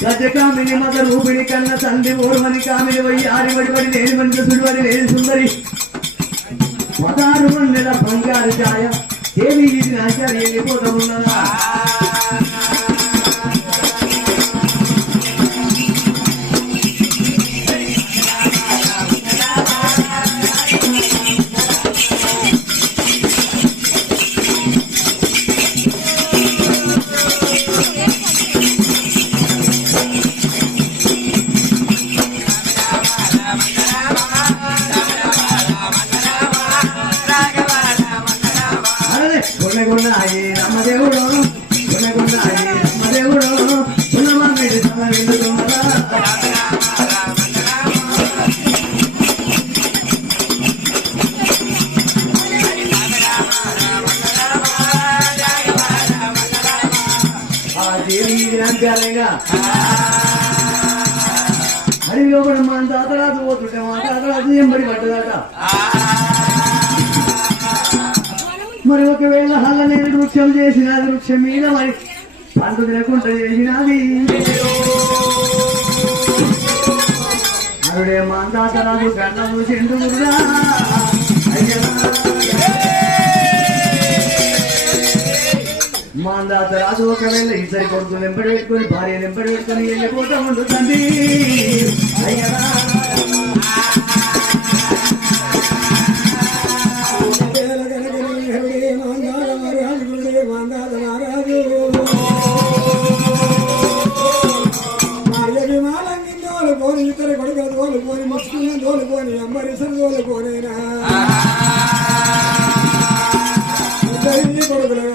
గజకామిని మత రూపిణి కన్న తండ్రి ఓర్మని కామిని వయ్యి ఆరివడిపడి లేని మనిషి సుడివడి లేని సుందరి 16 నెలల బంగారు ఛాయ దేవి ఇది నాచారి వెళ్ళిపోతామున్నదా అడవిలో కూడా మన తాతరాజు పోతుంటే మా తాతరాజు ఎంబడి పడ్డదాట మరి ఒకవేళ హల్ల నేను వృక్షం చేసినది వృక్షం మీద మరి పండు తినకుండా చేసినది అరుడే మా తాతరాజు గంటలు చెండుగా మాందాత రాజు ఒకవేళ ఇద్దరి కొడుకు వెంబడి పెట్టుకుని భార్య వెంబడి పెట్టుకుని వెళ్ళిపోతా ఉంటుంది అయ్యా కోని ఇద్దరు కొడుకు తోలుకొని మచ్చుకున్న తోలుకొని అంబరీషం తోలుకోనేనా కొడుకులు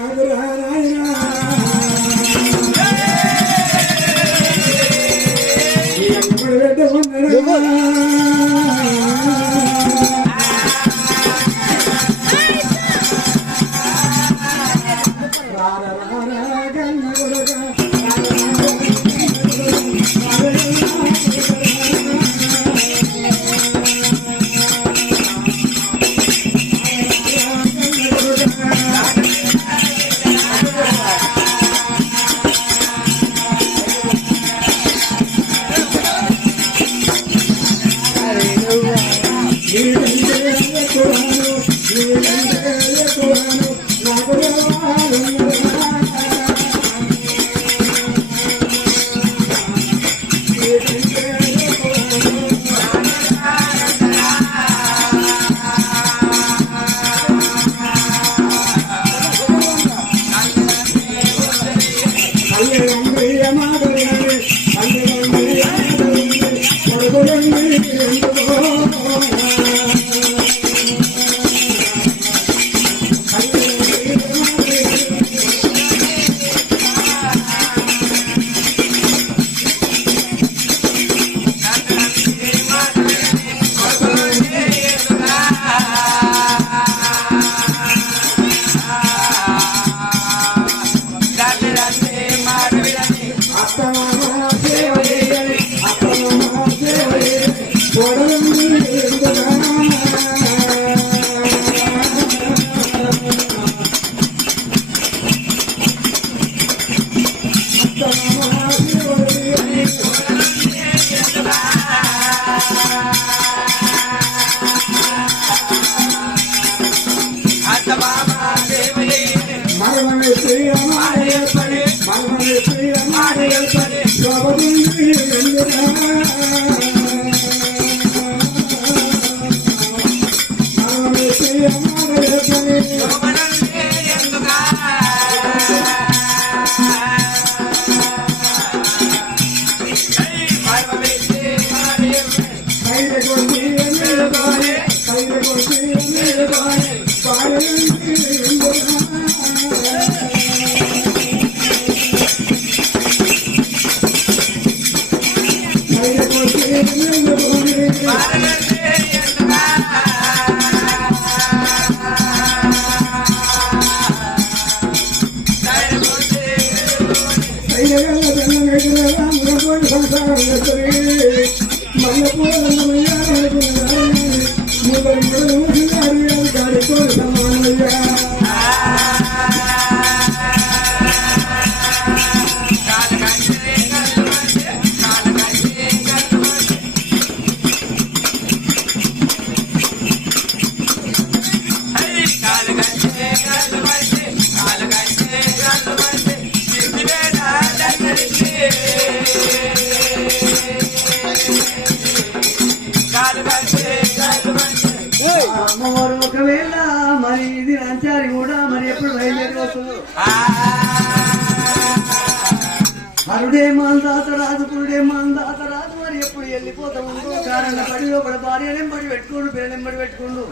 అరుడే మాందాత రాజు పురుడే మాందాత రాజు మరి ఎప్పుడు వెళ్ళిపోతా ఉందో కారణ పడి లోపల భార్య నెంబడి పెట్టుకోండు పిల్ల నెంబడి పెట్టుకోండు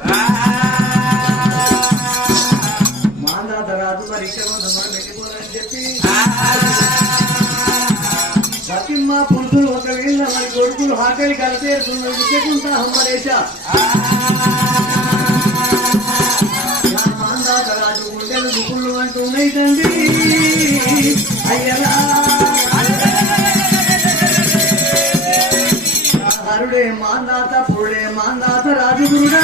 మాందాత రాజు మరి ఇక్కడ మనం వెళ్ళిపోదని చెప్పి సతిమ్మ పురుషులు ఒకవేళ మరి కొడుకులు ఆకలి కలిపేరుతున్నారు విచ్చకుంటా హమ్మలేశ మాందాత రాజు గుండెలు దుకుళ్ళు అంటున్నాయి తండ్రి అయ్యలా హరుడే మాందాత పురుడే మాందాత రాజు గురుడా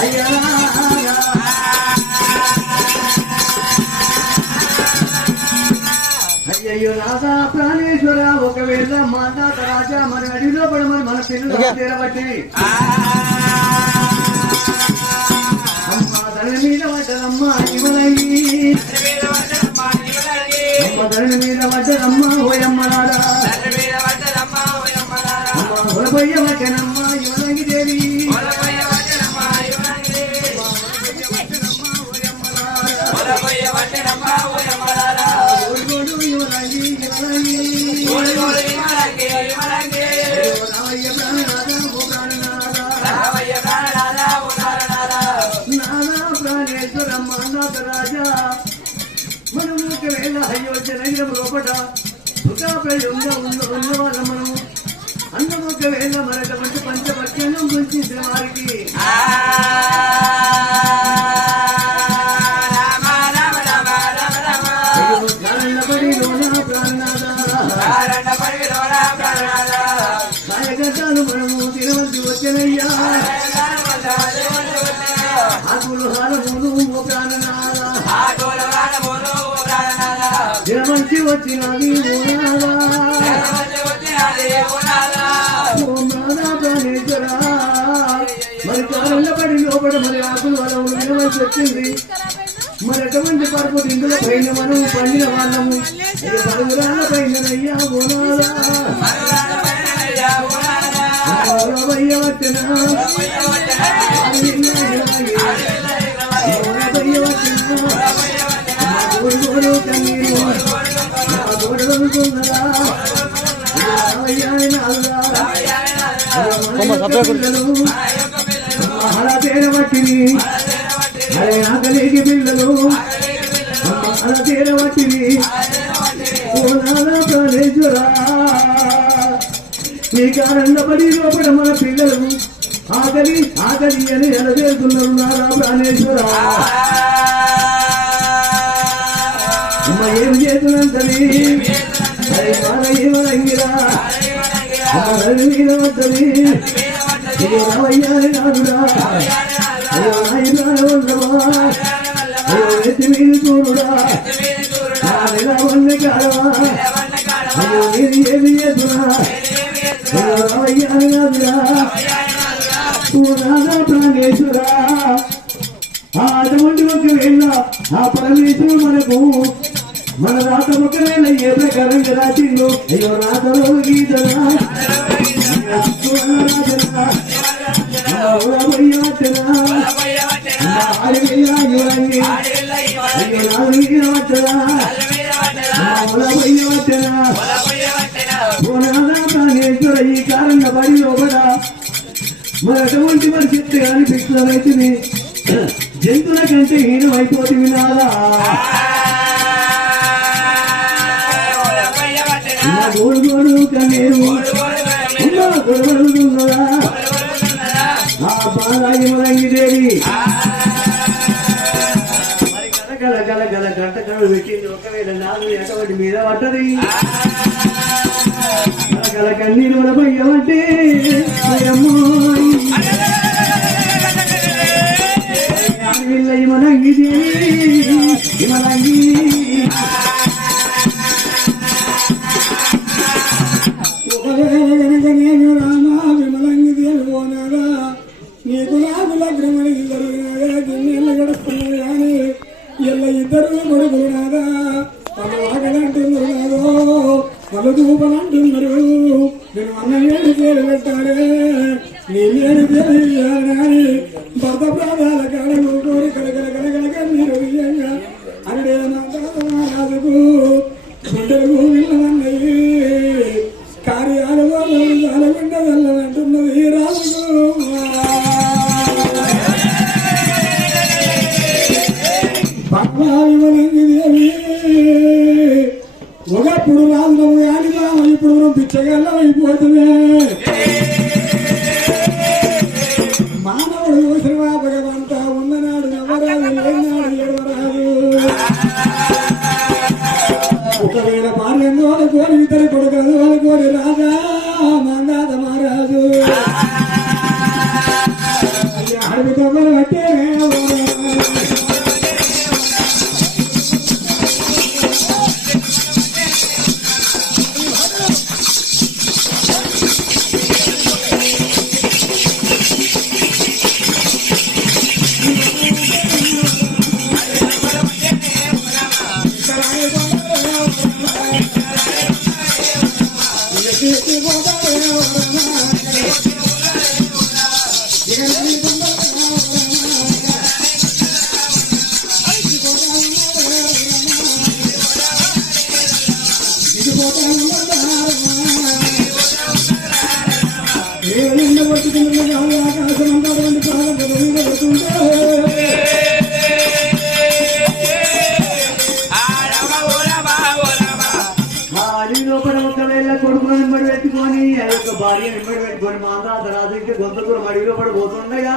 అయ్యలా అయ్యయ్యో రాధా ప్రాణేశ్వర ఒకవేళ మాందాత రాజా మన అడిలో పడి మన పిల్లలు చేరబట్టి అమ్మ ధరణి మీద పడ్డదమ్మ ఇవలంగి అమ్మ ధరణి మీద పడ్డదమ్మ ఓయమ్మలారా అమ్మ హొరబయ్య వచనమ్మ ఇవలంగి దేవి రాజా మనము ఒకవేళ అయోధ్య నగరం లోపల ఉన్న వాళ్ళ మనము అన్నం ఒకవేళ మరొకటి పంచభక్త్యం గురించిన వారికి సాయగతాలు మనము తినవలసి వచ్చనయ్యా ఆకులు హారములు ఓ ప్రాణనాథ తినవలసి వచ్చినది ప్రాణేశ్వర మరి కాలంలో పడి లోపల మరి ఆకులు వరములు వినవలసి వచ్చింది మరి ఎటువంటి పరుపు ఇందులో పైన మనము పండిన వాళ్ళము పరుగురాల పైనయ్యా ఓనాలా వచ్చిన కన్నీరు అలా తేరబట్టిని అరే ఆకలికి పిల్లలు అలా తేరబట్టిని ఓ నాదా ప్రాణేశ్వరా ఈ కారణంగా పడి లోపల మన పిల్లలు ఆకలి ఆకలి అని ఎలవేస్తున్నారు నారా ప్రాణేశ్వర ఏం చేతులంతని అరే ఏమనంగిరా మీద వద్దని రవయ్యాని నాదురా అయ్యో ఉండవా అయ్యో ఎత్తి మీద చూడురా ఎలా వంద కాడవా అయ్యో ఏది ఏమి చేతున్నా ప్రాణేశ్వర అటువంటి ఒకవేళ ఆ పరమేశ్వరు మనకు మన రాత ఒకవేళ ఏ ప్రకారంగా రాసిందో అయ్యో రాతలో గీతనా ఈ కారణంగా పడి లోపల మరి అటువంటి పరిస్థితి కానీ పిక్లమైతే జంతువుల కంటే హీనం అయిపోతుంది వినాలా గోడు కన్నీరు గొడవడుతున్నదా ఆ బాలాయి మరంగి దేవి గల గల గల గంట కళ్ళు పెట్టింది ఒకవేళ నాలుగు ఎటువంటి మీద పట్టది గల కన్నీరు పోయమంటే మనంగి దేవి మనంగి నేను రామా విమలంగి దేవి పోనారా నీకు నాకు లగ్నమని గిన్నెళ్ళు గడుస్తున్నాడు కానీ ఎల్ల ఇద్దరు కొడుకున్నారా వాళ్ళు ఆకలంటున్నారు నాదో వాళ్ళు దూపలంటున్నారు నేను అన్న ఏడు పేరు పెట్టారే నీ ఏడు పేరు కానీ భర్త ప్రాణాల కాడ కోరికలు కలగలగలగ మీరు అరుడేనా మహారాజుకు గుండెలకు విల్లమన్నది కార్యాలు అలగుండ వెళ్ళనంటున్నది రాజుకు పద్మావిమలంగి దేవి ఒకప్పుడు రాజులము కానీ ఇప్పుడు మనం పిచ్చగల్లం అయిపోతుంది మానవుడు శ్రీవా భగవంత ఉన్ననాడు నవరాదు లేనాడు ఎడవరాదు ఒకవేళ భార్యంలో కోరి ఇతర కొడుకు కోరి రాజా మందాత మహారాజు అడవి తొమ్మలు పట్టే కొడుకును నింబడి పెట్టుకొని ఆ యొక్క భార్య నింబడి పెట్టుకొని మాందాత రాజు ఇంకా గొంతుకూర మడిలో పడిపోతుండగా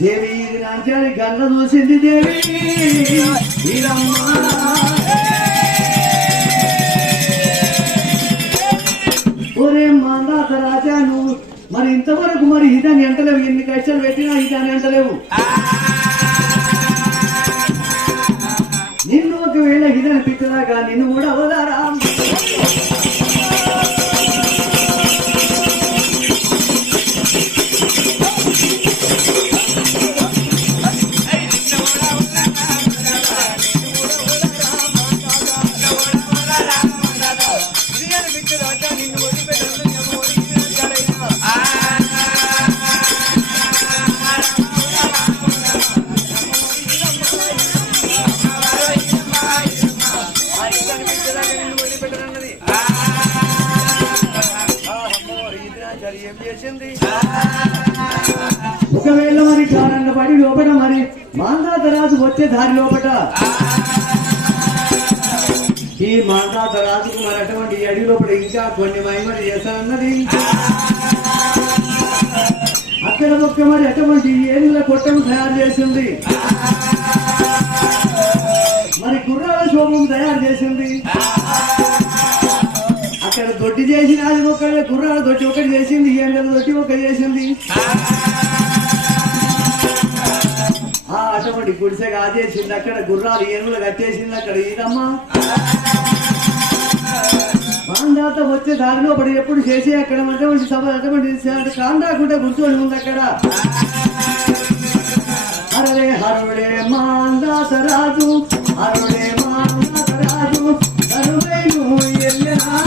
దేవి ఇది నాంచారి గంగ చూసింది దేవి ఒరే మాందాత రాజా నువ్వు మరి ఇంతవరకు మరి హితాన్ని ఎంటలేవు ఎన్ని కష్టాలు పెట్టినా హితాన్ని ఎంటలేవు నిన్ను ఒకవేళ హితని పిచ్చదాకా నిన్ను కూడా అవదారా ఒకవేళ మరి కారణంగా పడి లోపల మరి మాందాత రాజు వచ్చే దారి లోపల ఈ మాందాత రాజుకు మరి అటువంటి అడవి లోపల ఇంకా కొన్ని మహిమలు చేస్తానన్నది అక్కడ ఒక్క మరి అటువంటి ఏనుగుల కొట్టము తయారు చేసింది మరి గుర్రాల శోభం తయారు చేసింది అక్కడ దొడ్డి చేసిన అది ఒకటి గుర్రాల దొడ్డి ఒకటి చేసింది ఎండల దొడ్డి ఒకటి చేసింది ఆ అటువంటి గుడిసె కాజేసింది అక్కడ గుర్రాలు ఏనుగులు కట్టేసింది అక్కడ ఈదమ్మా మాందాత వచ్చే దారిలో పడి ఎప్పుడు చేసి అక్కడ అటువంటి సభ అటువంటి కాండాకుండా కూర్చొని ఉంది అక్కడ హరడే హరుడే మాందాత రాజు హరుడే మాందాత రాజు హరుడేను ఎల్లెనా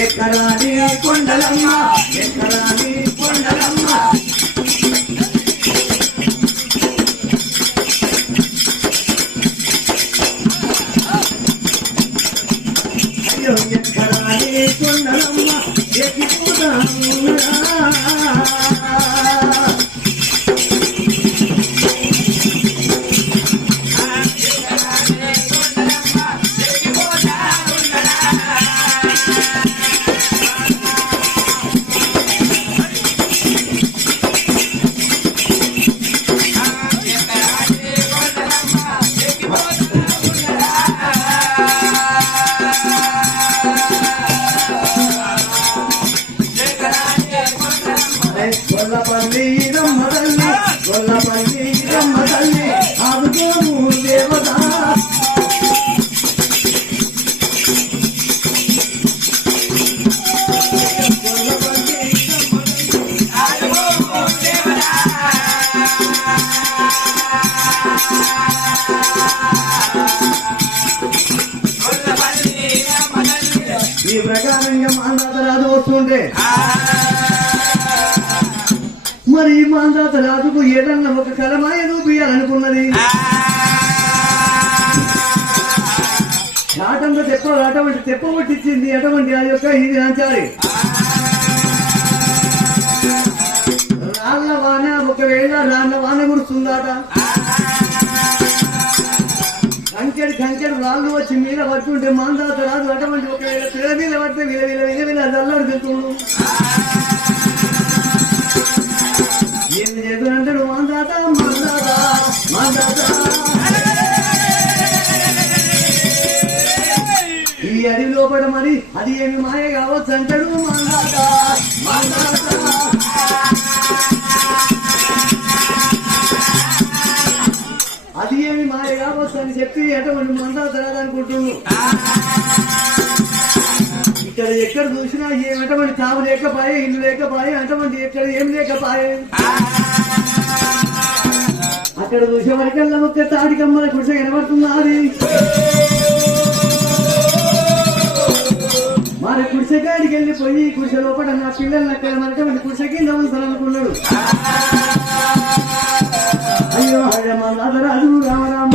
ఎక్కరాని కొండలమ్మ ఎక్కరాని కొండలమ్మ అయ్యో ఎక్కరాని కొండలమ్మ ఎక్కిపోదామురా ఈ ప్రకారంగా మాందాత రాజు వస్తుంటే మరి ఈ మాందాత రాజుకు ఏదన్నా ఒక కలమాయ చూపియాలనుకున్నది. చాటంతో అటువంటి తెప్ప కొట్టించింది. అటువంటి ఆ యొక్క ఇది నాచారి రాళ్ళ వాన ఒకవేళ రాళ్ళ వాన కురుస్తుందాట. కంకెడు రాళ్ళు వచ్చి మీద పడుతుంటే మాందాత రాదు అటువంటి ఒకవేళ పిల్ల మీద పడితే విల దల్లాడు తింటుండు. ఏం చేద్దానంటాడు మాందాత మాందాత మాందాత ఈ అడవి లోపల మరి అది ఏమి మాయ కావచ్చు అంటాడు మాందాత మాందాత. అది ఏమి మాయ కావచ్చు అని చెప్పి అటువంటి మాందాత రాదనుకుంటున్నాను. ఇక్కడ ఎక్కడ చూసినా ఏమటువంటి తాము లేకపోయే ఇల్లు లేకపోయే అటువంటి ఎక్కడ ఏం లేకపోయే. అక్కడ చూసే వరకల్లా ఒక్క తాడికమ్మల గుడిసె కనబడుతున్నది. మరి గుడిసె కాడికి వెళ్ళిపోయి గుడిసె లోపల నా పిల్లల్ని అక్కడ మనటువంటి గుడిసె కింద ఉంచాలనుకున్నాడు. అయ్యో హయమారాజు రామరామ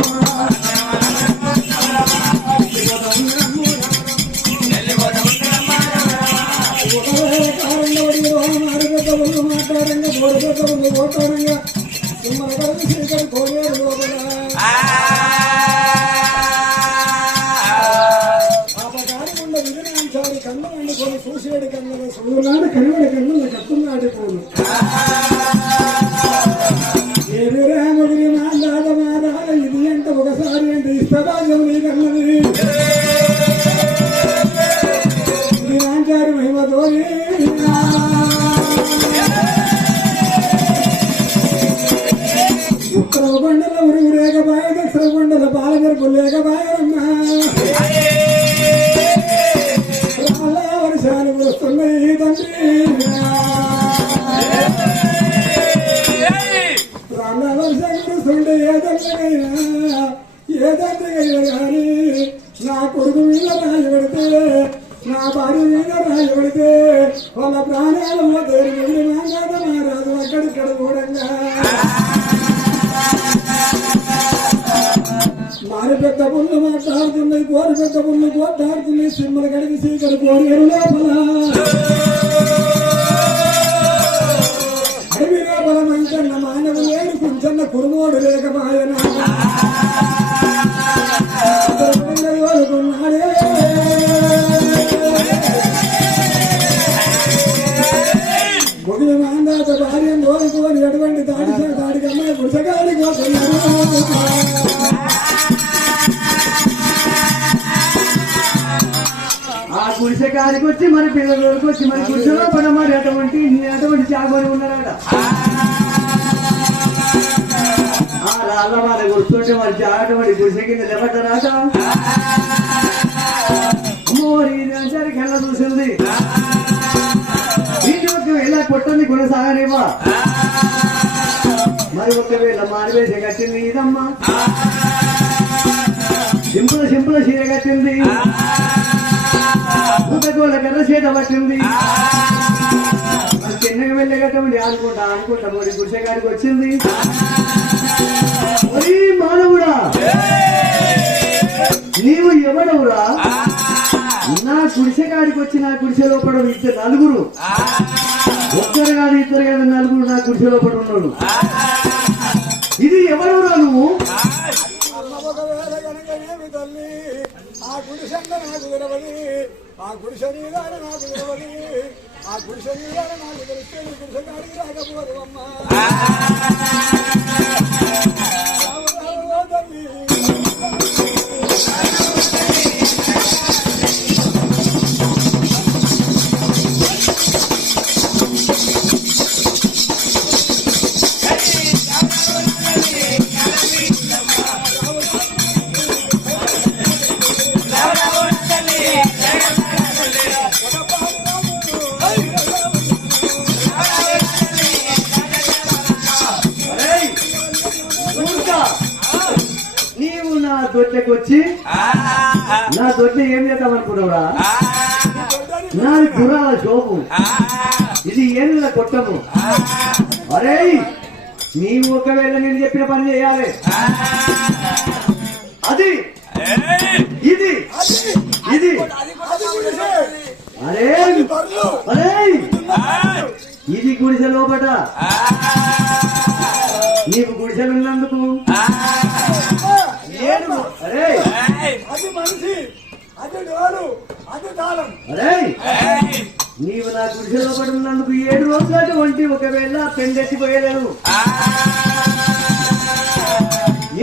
మాట్లాడంగా ఓటాడంగా శ్రీకర్ కోరేరు లోపల ఆపకారముండ విజనాంచాడు కన్ను వండుకొని చూసేడు కన్నుల సూర్యునాడు కనుగొని కన్నుల కత్తున్నాడు పోను ఏమి రాముడిని మాందాద మారాల ఇది అంటే ఒకసారి అంటే ఇష్టభాగ్యం నీకన్నది ఇది నాంచారి మహిమతోని ఉత్తర కొండల ఉరుగు లేకపాయ దక్షిణ కొండల పాలగరుపు లేకపాయమ్మా వర్షాలు వస్తున్నాయి తండ్రి వర్షం కురుస్తుంటే ఏ తండ్రికైనా కానీ నా కొడుకు మీద రాయి పెడితే నా భార్య మీద రాయి పెడితే వాళ్ళ ప్రాణాలలో దేని మాంగాద మారాదు అక్కడిక్కడ చూడంగా మారి పెద్ద పుల్లు మాట్లాడుతున్నాయి కోరి పెద్ద పుల్లు పోట్లాడుతున్నాయి సిమ్మలు కడిగి సీకలు కోరేరు లోపల అడవి లోపల మంచన్న మానవు లేని కుంచన్న కురుమోడు లేకపాయన కోరుకున్నాడే ముగిలి మాందాత భార్యను కోరుకోని ఎటువంటి దాడికి అమ్మాయి పుస్తకాడి కోరుకున్నాడు. ఆ గుడిసె కాడికి వచ్చి మరి పిల్లలకి వచ్చి మరి గుడిసెలో పడ మరి అటువంటి చాగోని ఉన్నారట. ఆ రాళ్ళ వాళ్ళ గుర్తుంటే మరి అటువంటి గుడిసె కింద లేపడ్డారట. అమ్మోరి సరికి ఎలా చూసింది ఇంటి ఒకవేళ కొట్టని కొనసాగనేవా మరి ఒకవేళ మారివేసి కట్టింది ఇదమ్మా సింపుల్ చీర కట్టింది ఉదగోళ్ళ కర్ర చేత పట్టింది మరి చిన్నగా వెళ్ళగట్టండి అనుకుంటా మరి గుడిసె గారికి వచ్చింది. మరి మానవుడా నీవు ఎవడవురా నా గుడిసె కాడికి వచ్చి నా గుడిసె లోపల ఇద్దరు నలుగురు ఒక్కరు కాదు ఇద్దరు కాదు నలుగురు నా గుడిసె లోపల ఉన్నాడు. ఇది ఎవరురా నువ్వు? ఒకవేళ కనుక ఏమి తల్లి ఆ గుడిసెండ నాకు తెలవది ఆ గుడిసె నీదాన నాకు తెలవది ఆ గుడిసె నీదాన నాకు తెలిస్తే నీ గుడిసె కాడికి రాకపోదు అమ్మా తల్లి నీవు నా దొడ్లకి వచ్చి నా దొడ్లు ఏం చేద్దాం అనుకున్నావురా? నాది గుర్రాల జోపు, ఇది ఏనుగుల కొట్టము. అరే నీవు ఒకవేళ నేను చెప్పిన పని చేయాలి. అది ఇది ఇది అరే అరే ఇది గుడిసె లోపట. నీకు గుడిసెలున్నందుకు ఏనుగు. అరే అది మనిషి, అది డోరు, అది తాళం. అరే నీవు నా గుడిసె లోపల ఉన్నందుకు 7 రోజులు అటువంటి ఒకవేళ పెండెత్తిపోయలేను.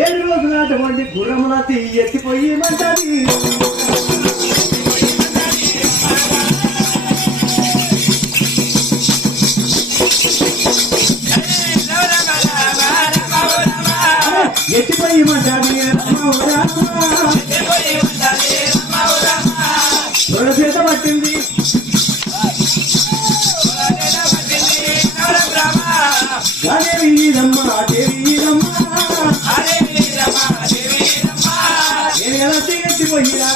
7 రోజులు అటువంటి గుర్రముల ఎత్తిపోయి మంటది. ఎత్తిపోయి మంటది చేత పట్టింది. దేవీరమ్మా దేవీరమ్మా ఎత్తిపోయిరా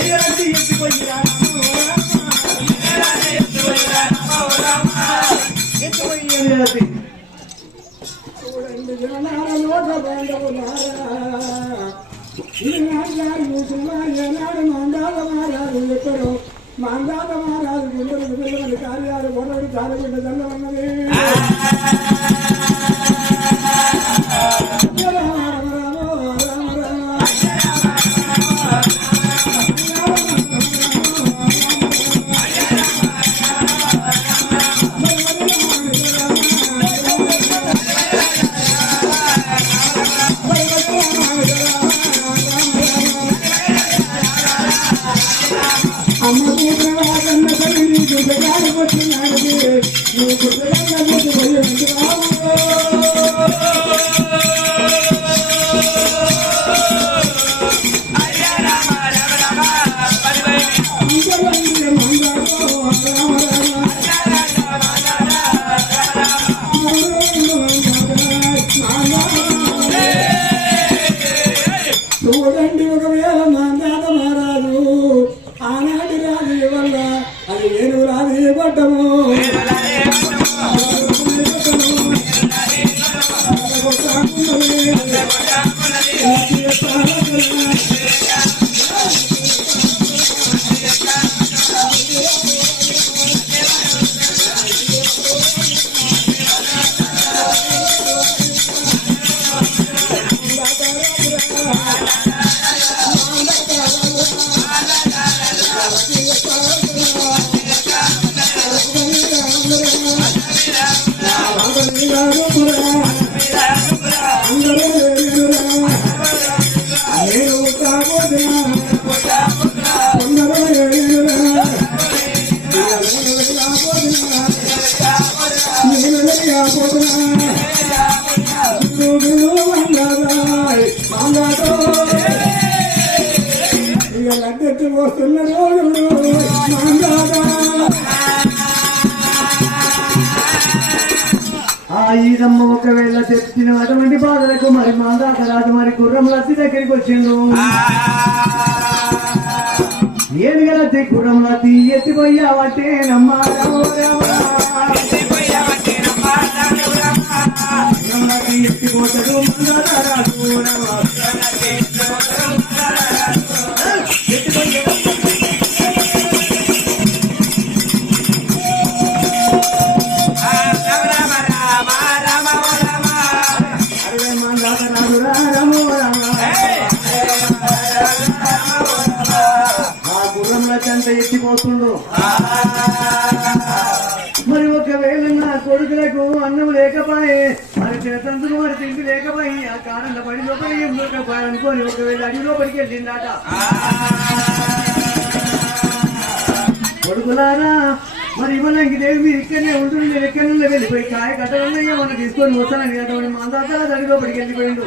ఎత్తిపోయిరా ఎత్తిపోయి చూడండి జనాల లోక బంధువులారా, ఈనాడు మందాల మారాలు ఎక్కడో మందాల మారాలు గుండెలు పిల్లలు కార్యాలు మొదటి చాలబిడ్డ దండ ఉన్నది. చూడండి ఒకవేళ మందాత మారాదు ఆనాటి రాజు వల్ల అది నేను రాజు పడ్డము. ఆ ఈదమ్మ ఒకవేళ తెచ్చిన అటువంటి బాధలకు మరి మాదాక రాజు మరి గుర్రముల దగ్గరికి వచ్చిండు. ఏది గల గుర్రముల ఎత్తిపోయావటే నమ్మా ఎత్తిపోతాడు ఎత్తిపోతుండు. మరి ఒకవేళ నా కొడుకులకు అన్నం లేకపోయే మరి తినతందుకు మరి తిండి లేకపోయి ఆ కారంలో పడి లోపలి అనుకోని ఒకవేళ అడి లోపలికి వెళ్ళిందాట. కొడుకులారా మరి ఇవ్వడానికి దేవి మీరు ఇక్కడనే ఉంటుంది, నేను ఎక్కడి నుండి వెళ్ళిపోయి కాయ కట్టకుండా ఏమన్నా తీసుకొని వస్తానని అటువంటి మా దాకా అడి లోపలికి వెళ్ళిపోయిండు.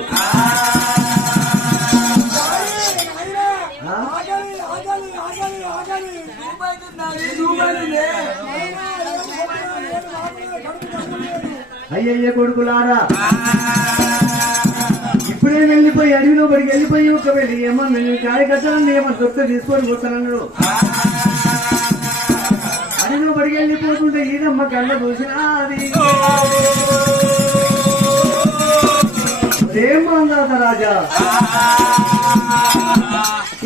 అయ్యయ్య కొడుకులారా ఇప్పుడు ఇప్పుడే వెళ్ళిపోయి అడవిలో పడికి వెళ్ళిపోయి ఒకవేళ ఏమన్నా నేను కాయ కట్టాలని ఏమన్నా దొరికితే తీసుకొని పోతానన్నాడు. అడవిలో పడికి వెళ్ళిపోతుంటే ఈదమ్మ కళ్ళ చూసినది. ఏమందాత రాజా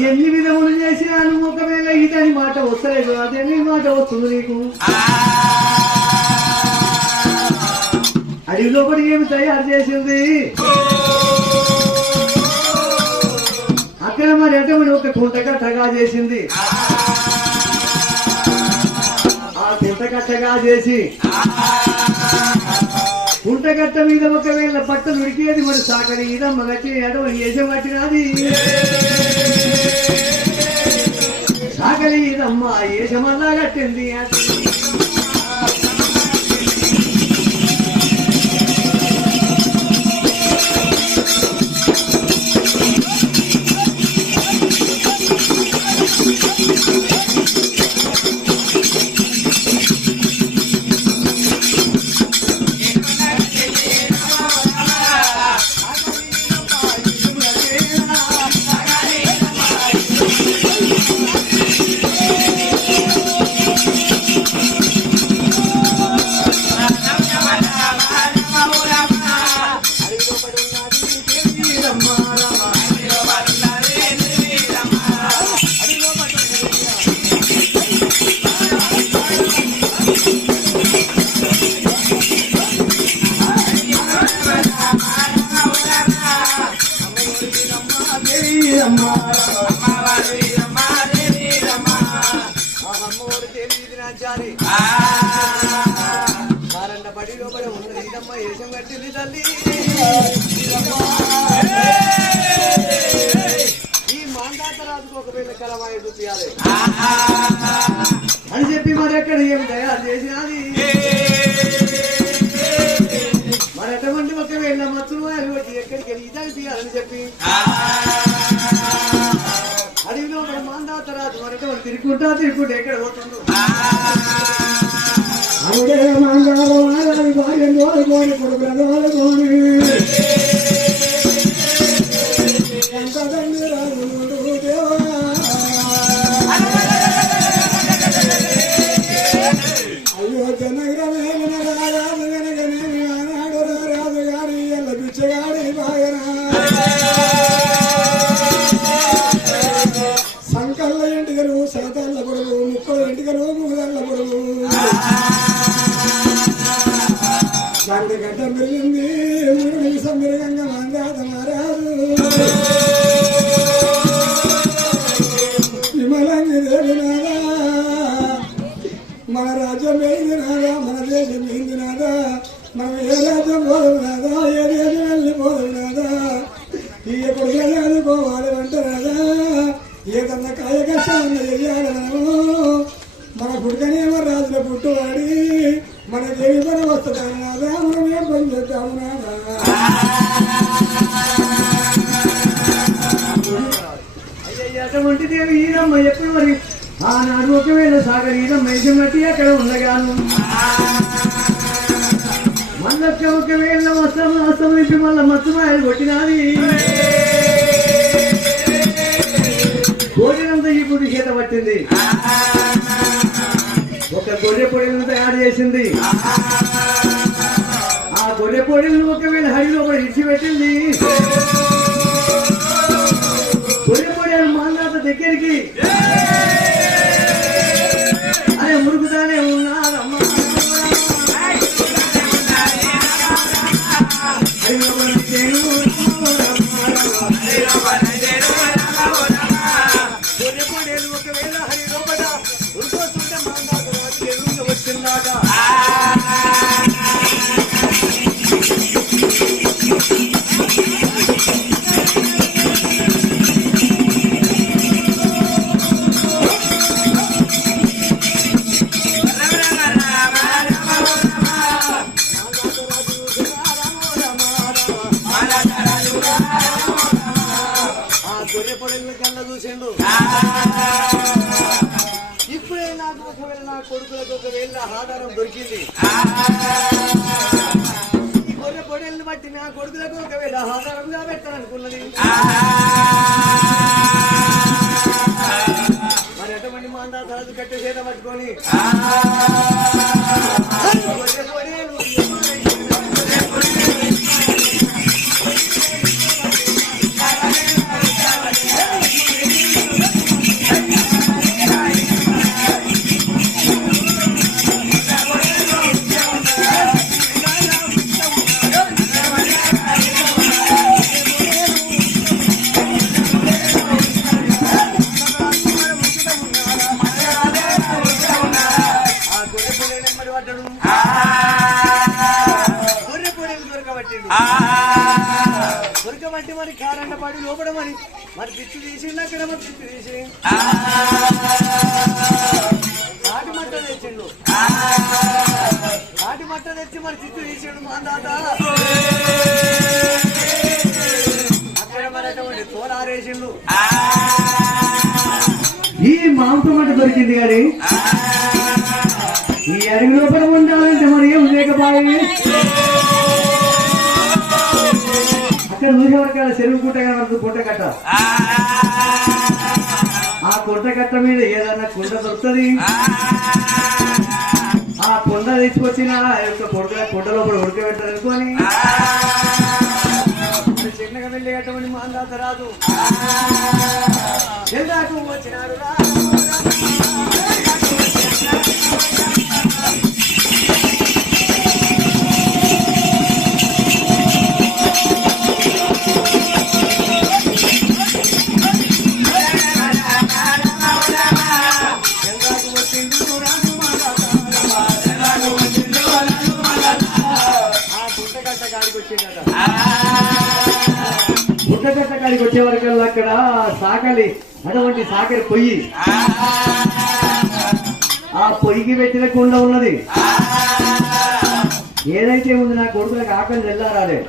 ఎన్ని విధములు చేసినా నువ్వు ఒకవేళ ఇదని మాట వస్తలేదు, అదేమి మాట వస్తుంది నీకు? అడవిలో పడి ఏమి తయారు చేసింది అక్కడ మరి అటువంటి ఒక కుంట కట్టగా చేసింది. ఆ కుంట కట్టగా చేసి కుంటగట్ట మీద ఒకవేళ బట్టలు ఉడికేది మరి సాకలి ఇదమ్మ గట్టి అడవి ఏజం కట్టినది. సాకలి ఇదమ్మ ఏజమల్లా కట్టింది. బడిలో పడి ఉన్నది ఇదమ్మ ఏషం కట్టింది తల్లి. ఈ మాందాత రాజుకు ఒకవేళ కలమాయి చూపించాలి అని చెప్పి మరి ఎక్కడ ఏమి తయారు చేసినది. మరి అటువంటి ఒకవేళ మత్తులు వచ్చి ఎక్కడికి వెళ్ళి ఇదని తీయాలని చెప్పి అడవిలో మన మాందాత రాజు మరి తిరుగుకుంటా ఎక్కడ పోతుందో అవుడే మంగళవారి భార్య కొడుకుని ఎంత తండ్రి రాజు దేవా అయోధ్య నగరమేమిన రాజు గనగనేమి ఆనాడు రాజు గారి ఎల్ల బిచ్చగాడి భాగన సంకల్ల ఎంటికలు సగతల్ల పొడుగు ముక్కల ఎంటికలు ముగదల్ల పొడుగు గంట గంట మిరిగింది మూడు నిమిషం మిరగంగా మందాత మారాదు విమలంగి దేవినాదా మన రాజ్యం వేయిందినాదా మన దేశం వేయిందినాదా మనం ఏ రాజ్యం పోదునాదా ఏ దేశం వెళ్ళిపోదునాదా ఈ ఎప్పుడు చదువుకోవాలి అంటారాదా ఏదన్నా కాయ కష్టాన్ని చెయ్యాలి మన పుట్టుకనేమో రాజుల పుట్టువాడి మన దేవి పని వస్తుందా మనం ఏం పని చేద్దాము అటువంటి దేవి ఈరమ్మ ఎప్పుడు మరి ఆనాడు ఒకవేళ సాగర్ ఈరమ్మ ఏజం కట్టి అక్కడ ఉండగాను మళ్ళొక్క ఒకవేళ అస్తం నింపి మళ్ళా మత్తుమాయలు కొట్టినది. భోజనంతా ఇప్పుడు చేత పట్టింది. ఒక గొర్రె పొడిలను తయారు చేసింది. ఆ గొర్రె పొడిలను ఒకవేళ హరిలో కూడా ఇచ్చిపెట్టింది. గొర్రె పొడిలు మాందాత దగ్గరికి అరే మురుగుతానే ఉన్నారమ్మా ఒకవేళ హరి లోపల ఉరికొస్తుంటే మాందాత వచ్చిందాక ఇప్పుడే నాకు ఒకవేళ నా కొడుకులకు ఒకవేళ ఆధారం దొరికింది. గొర్రె పొడేళ్ళని బట్టి నా కొడుకులకు ఒకవేళ ఆహారంగా పెట్టాలనుకున్నది. మరి ఎటువంటి మాందా తరచు కట్టే చేత పట్టుకొని గొర్రె పొడేలు దొరకబట్టి మరి కారండ పడి లోపడమని మరి పిచ్చి తీసిండు. అక్కడ మరి పిచ్చి తీసి కాటి మట్ట తెచ్చిండు. కాటి మట్ట తెచ్చి మరి చిత్తు తీసిండు మా తాత. అక్కడ మరి అటువంటి తోలారేసిండు. ఈ మాంసం అంటే దొరికింది కానీ ఈ అడవి లోపల ఉండాలంటే మరి ఏం లేకపోయి అక్కడ చూసేవరకు చెరువు గుట్ట కనబడుతుంది. పుట్ట కట్ట. ఆ పుట్ట కట్ట మీద ఏదన్నా కుండ దొరుకుతుంది. ఆ కుండ తెచ్చుకొచ్చిన కుండ లోపల ఉడకబెట్టారనుకొని చిన్నగా వెళ్ళి అటువంటి మాందాత రాదు ఎల్లాకు వచ్చినాడు రా. పుట్టగట్ట కాడికి వచ్చే వరకు అక్కడ సాకలి అటువంటి సాకలి పొయ్యి. ఆ పొయ్యికి పెట్టిన కుండ ఉన్నది. ఏదైతే ఉంది నా కొడుకులకు ఆకలి తెల్లారాలే.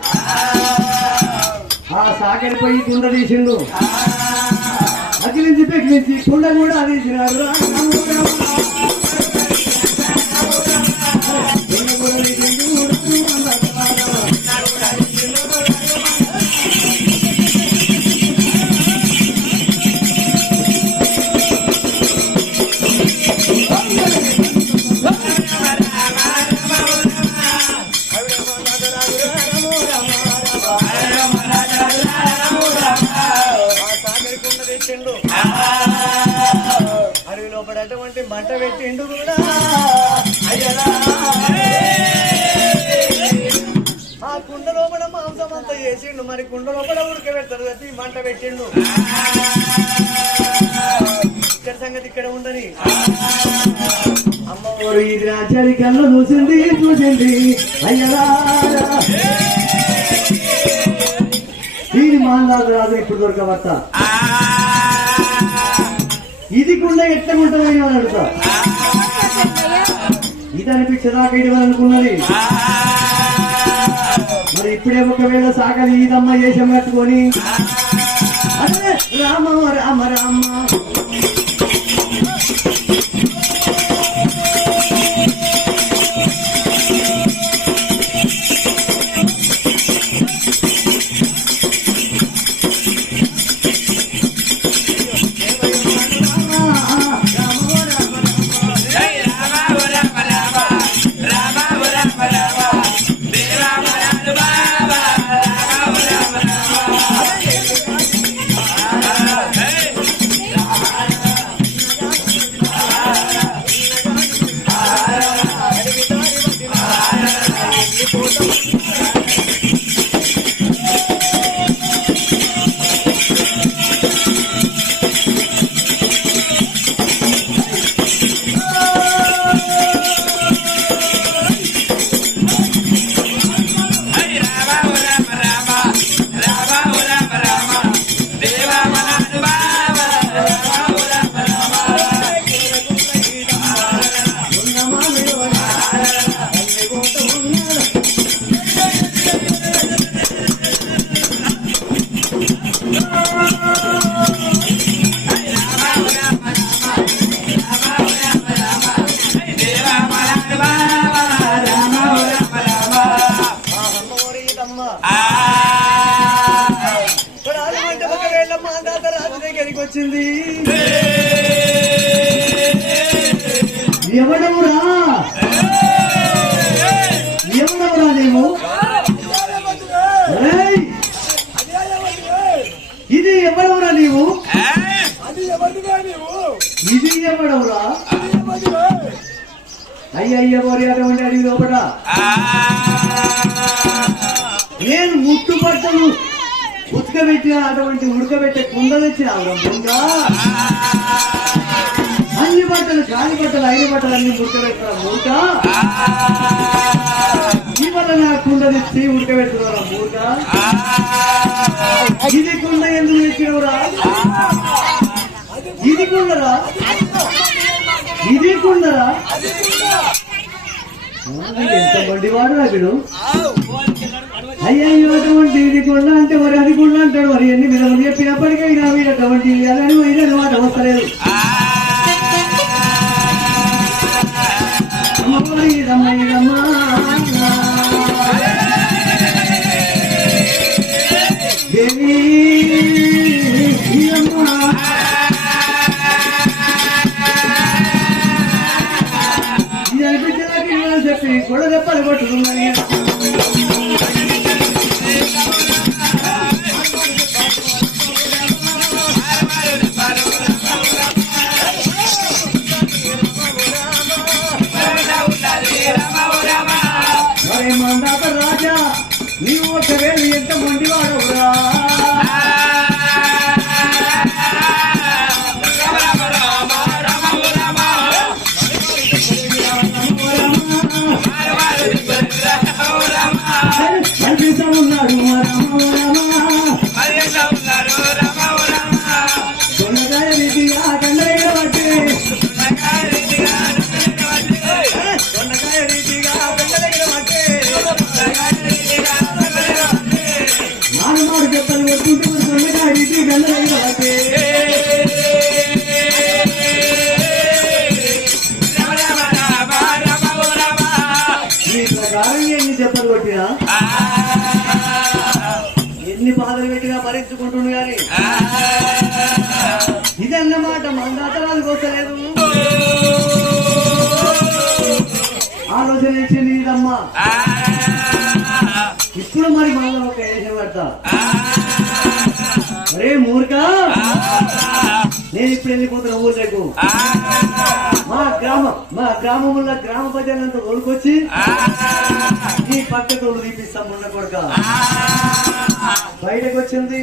ఆ సాకలి పొయ్యి కుండ తీసిండు. అఖిలించి పెకిలించి కుండ కూడా తీసినాడు. అడవి లోపల అటువంటి మంట పెట్టిండు కూడా. ఆ కుండ లోపల మాంసం అంతా చేసిండు. మరి కుండ లోపల ఉడకబెడతారు కదా మంట పెట్టిండు. ఇక్కడ సంగతి ఇక్కడ ఉండని అమ్మవారు ఈ రాజ్యాన్ని కళ్ళ చూసింది అయ్యలా దీని మాందాత రాదు ఇప్పుడు దొరకబట్ట. ఇది కుండ ఎట్లా ఉంటుందని అని అడుగుతా. ఇది అనిపించదాకా ఇవ్వాలనుకున్నది. మరి ఇప్పుడే ఒకవేళ సాకలి ఈదమ్మ చేసాం కట్టుకొని అదే రామ రామ రామ దగ్గరికి వచ్చింది. ఎవడవురా ఎవడవురా నీవు? ఇది ఎవడవురా నీవు? ఇది ఎవడవురా? అయ్యయ్య గోరి అటువంటి అడిగి లోపల నేను ముట్టుబట్టలు ఉతకబెట్టిన అటువంటి ఉడకబెట్టే కుండ తెచ్చినావురా ముంద. అన్ని బట్టలు కాలి బట్టలు అయిన బట్టలు అన్ని ఉడకబెట్టిన మూట. ఇవాళ నా కుండ తెచ్చి ఉడకబెట్టుకున్నారా మూట. ఇది కుండ ఎందుకు తెచ్చినవురా? ఇది కుండరా? ఇది కుండరా? ఎంత బండివాడు వీడు. అయ్యో అటువంటి ఇది కొండ అంటే మరి అది కొండ అంటాడు. మరి ఎన్ని మీద చెప్పినప్పటికీ నా మీద అటువంటి అదని ఇదని మాట వస్తలేదు. దేవి చెప్పి కూడా చెప్పాలి కొట్టుకున్నాయి. మందాత రాజా నీవు ఒకవేళ ఎంత మొండివాడవురా? ఉన్నాడు దొండకాయ రీతిగా కండగా బట్టి దొండకాయ రీతిగా కండగా బట్టి నాలుగు చెప్పలు కొట్టుకుంటూ దొండకాయ రీతి కండగా బట్టి ఈ ప్రకారం ఎన్ని చెప్పలు కొట్టినా ఎన్ని బాధలు పెట్టినా భరించుకుంటుండు గాని ఇదన్నమాట మందాతరాలకు వస్తలేదు. ఆలోచన ఇచ్చింది ఇదమ్మా. ఇప్పుడు మరి మళ్ళీ ఒక వేషం పడతా. అరే మూర్ఖ, నేను ఇప్పుడు వెళ్ళిపోతున్నా ఊళ్ళకు. మా గ్రామంలో గ్రామ ప్రజలంతా తోలుకొచ్చి ఈ పక్క తోడు తీపిస్తాం. మొన్న కొడుక బయటకు వచ్చింది.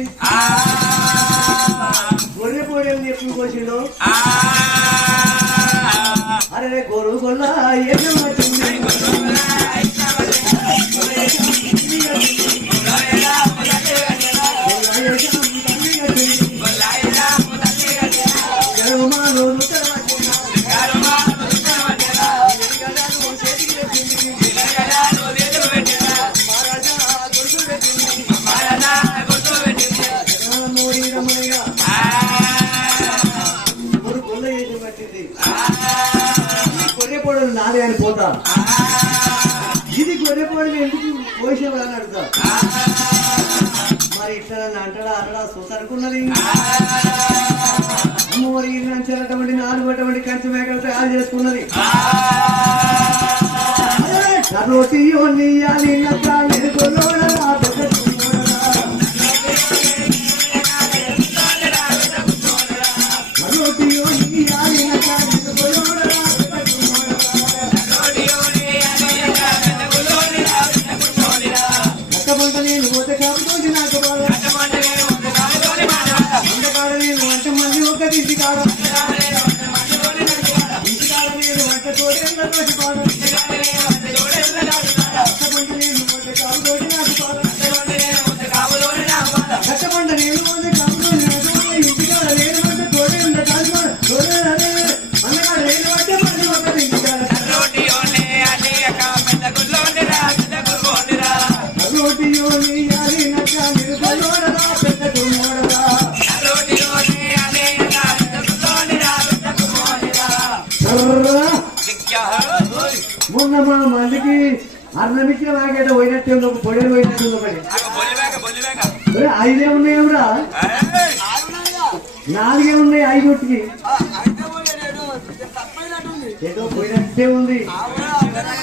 గొర్రె పోడేది ఎప్పుడు కోసిండు. అరే గొర్రె గొల్ల ఏం వచ్చింది. నాదే అని పోతా. ఇది గొర్రెపోడలు ఎందుకు కోసేవాళ్ళని అడుగుతా. మరి ఇట్లా అంటాడా అన్నడా చూసనుకున్నది. అమ్మవారి ఇల్లంచెలటువంటి నాలుగు అటువంటి కంచి మేకలు తయారు చేసుకున్నది. రోటి నేను పోతే కాబట్టి నాకు బాగా నేను వంట మళ్ళీ ఒక ఇంటి కాడ నేను వంట తోటి బాగా కట్టమంట నేను ఇంటికాడ నేను వంట తోడే అన్నగాడు నేను వంటే మళ్ళీ ఒక ఇంటి కాడ మొన్న మా మందికి అన్నమిచ్చిన నాకేట పోయినట్టే ఒక పొడలు పోయినట్టు ఒకటి 5 ఉన్నాయా నాలుగే ఉన్నాయి 5 అయితే పోయాడు తప్పైనట్టుంది ఏదో పోయినట్టే ఉంది. ఆవిడ